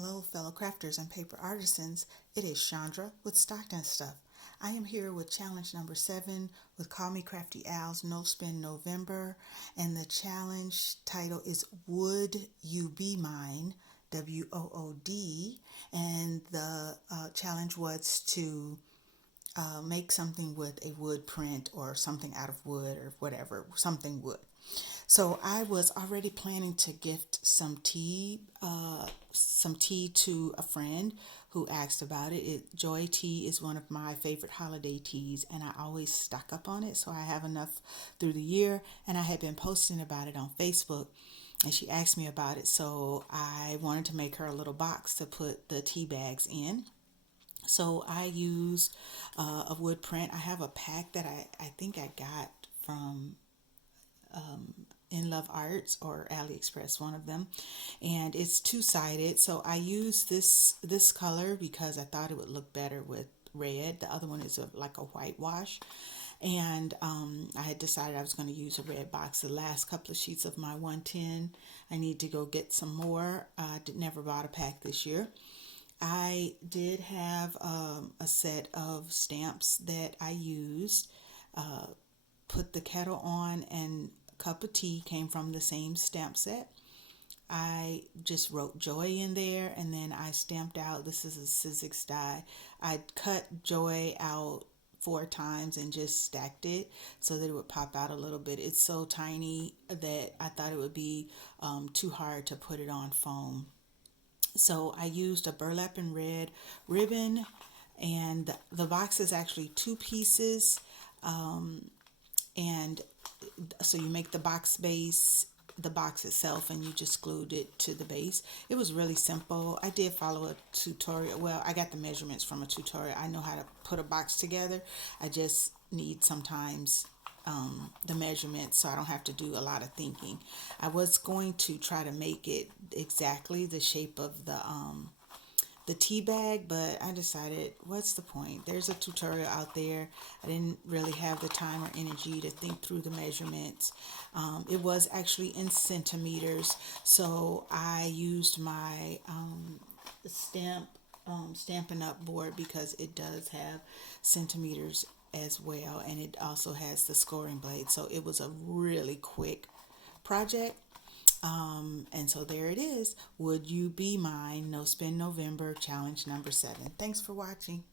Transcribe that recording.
Hello, fellow crafters and paper artisans. It is Chandra with Stockton Stuff. I am here with challenge number 7 with Call Me Crafty Al's No Spin November. And the challenge title is Would You Be Mine? WOOD. And the challenge was to make something with a wood print or something out of wood or whatever, something wood. So I was already planning to gift some tea to a friend who asked about it. Joy Tea is one of my favorite holiday teas, and I always stock up on it, so I have enough through the year. And I had been posting about it on Facebook, and she asked me about it, so I wanted to make her a little box to put the tea bags in. So I used a wood print. I have a pack that I think I got from In Love Arts or AliExpress, one of them, and it's two-sided. So I used this color because I thought it would look better with red. The other one is like a whitewash, and I had decided I was going to use a red box. The last couple of sheets of my 110, I need to go get some more. I never bought a pack this year. I did have a set of stamps that I used. Put the kettle on, and a cup of tea came from the same stamp set. I just wrote Joy in there, and then I stamped out, this is a Sizzix die. I cut Joy out 4 times and just stacked it so that it would pop out a little bit. It's so tiny that I thought it would be too hard to put it on foam. So I used a burlap and red ribbon, and the box is actually 2 pieces. And so you make the box base, the box itself, and you just glued it to the base. It was really simple. I did follow a tutorial. Well, I got the measurements from a tutorial. I know how to put a box together. I just need sometimes the measurements so I don't have to do a lot of thinking. I was going to try to make it exactly the shape of the tea bag, but I decided, what's the point? There's a tutorial out there. I didn't really have the time or energy to think through the measurements. It was actually in centimeters, so I used my Stampin' Up board because it does have centimeters as well, and it also has the scoring blade, so it was a really quick project. And so there it is. Would You Be Mine? No Spin November, challenge number 7. Thanks for watching.